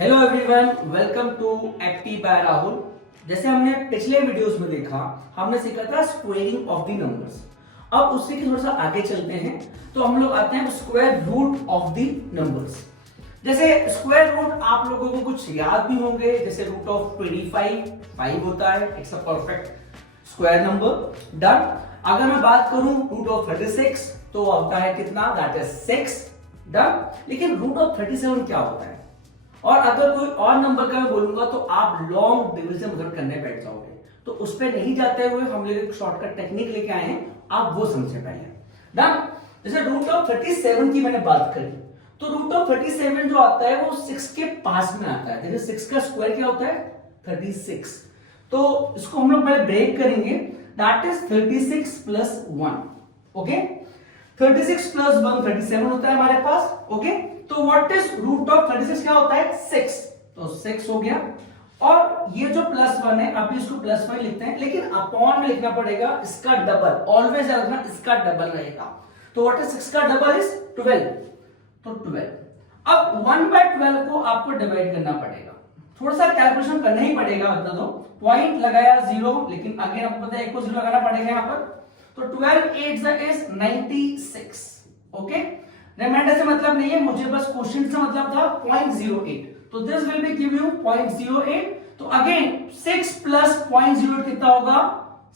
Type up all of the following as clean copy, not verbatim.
Hello everyone, welcome to active by Rahul. जैसे हमने पिछले वीडियोस में देखा, हमने सीखा था स्क्वायरिंग ऑफ द नंबर्स। अब उससे की थोड़ा सा आगे चलते हैं तो हम लोग आते हैं square root of the numbers. जैसे स्क्वायर रूट आप लोगों को कुछ याद भी होंगे, जैसे रूट ऑफ 25 5 होता है, it's a perfect square number. Done. अगर मैं बात करूं रूट ऑफ 36 तो आता है कितना, दैट इज 6। डन। लेकिन रूट ऑफ 37 क्या होता है? और अगर कोई और नंबर का मैं बोलूंगा तो आप लॉन्ग डिवीजन उधर करने बैठ जाओगे, तो उस पर नहीं जाते हुए हम लोग एक शॉर्टकट टेक्निक लेके आए हैं, आप वो समझे पहले। डन। जैसे रूट ऑफ 37 की मैंने बात करी तो रूट ऑफ 37 जो आता है वो 6 के पास में आता है। जैसे 6 का स्क्वायर क्या होता है, 36। तो इसको हम लोग पहले ब्रेक करेंगे, that is 36 plus 1। Okay, 36 plus 1 37 होता है हमारे पास। ओके, तो व्हाट इज रूट ऑफ 36 क्या होता है, 6। तो 6 हो गया। और ये जो प्लस 1 है, अभी इसको प्लस 1 लिखते हैं, लेकिन अपॉन में लिखना पड़ेगा इसका डबल। ऑलवेज याद रखना इसका डबल रहेगा। तो व्हाट इज 6 का डबल इज 12। तो 12। अब 1/12 को आपको डिवाइड करना पड़ेगा, थोड़ा सा कैलकुलेशन करना ही पड़ेगा। बता दो, पॉइंट लगाया 0, लेकिन अगेन आपको पता है एक को 0 लगाना पड़ेगा यहाँ पर। तो 12 8 इज 96। ओके, रिमाइंडर से मतलब नहीं है मुझे, बस क्वेश्चन से मतलब था 0.08। तो this will be give you 0.08। तो अगेन 6 प्लस 0.08 कितना होगा,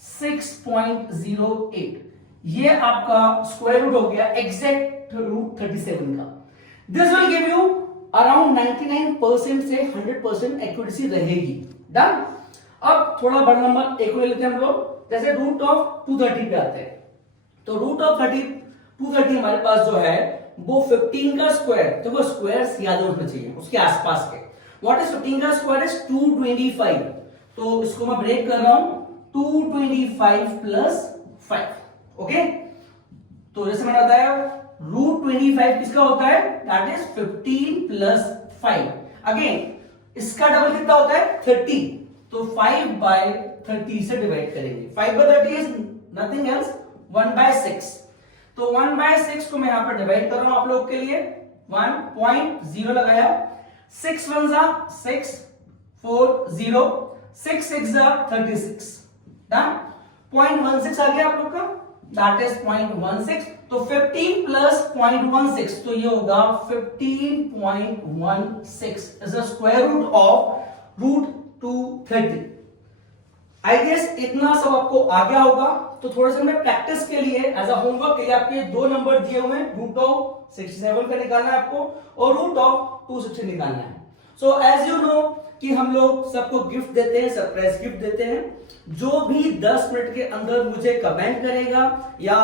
6.08। ये आपका स्क्वायर रूट हो गया एग्जैक्ट रूट 37 का। This will give you around 99% से 100% एक्यूरेसी रहेगी। डन। अब थोड़ा बड़ा नंबर एक ले लेते हैं हम लोग, जैसे रूट ऑफ 230 पे आते हैं। तो रूट ऑफ 230 हमारे पास जो है वो 15 का स्क्वायर, तो वो स्क्वायर याद होना चाहिए उसके आसपास के। व्हाट इज 15 का स्क्वायर इज 225। तो इसको मैं ब्रेक कर रहा हूं, 225 प्लस 5। ओके, तो जैसे मैंने बताया रूट 25 किसका होता है, दैट इज 15 प्लस 5। अगेन इसका डबल कितना होता है, 30। तो 5/30 से डिवाइड करेंगे। 5/30 इज नथिंग एल्स 1/6। तो 1/6 को मैं यहां पर डिवाइड कर रहा हूं आप लोग के लिए। 1.0 लगाया, 6 1 जा 6 4 0, 6 6 जा 36। डन। 0.16 आ गया आप लोग का, दैट इज 0.16। तो 15 प्लस 0.16, तो ये होगा 15.16 is the square root of root 230। I guess इतना सब आपको आ गया होगा। तो थोड़ा सा मैं प्रैक्टिस के लिए एज अ होमवर्क के लिए आपके दो नंबर दिए हुए हैं, रूट ऑफ 67 का निकालना है आपको और रूट ऑफ 260 निकालना है। सो एज यू नो कि हम लोग सबको गिफ्ट देते हैं, सरप्राइज गिफ्ट देते हैं। जो भी 10 मिनट के अंदर मुझे कमेंट करेगा या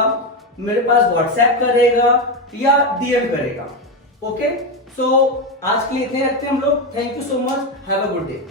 मेरे पास व्हाट्सएप करेगा या डीएम करेगा। ओके, सो आज के लिए इतने रखते हैं हम लोग। Thank you so much, have a good day.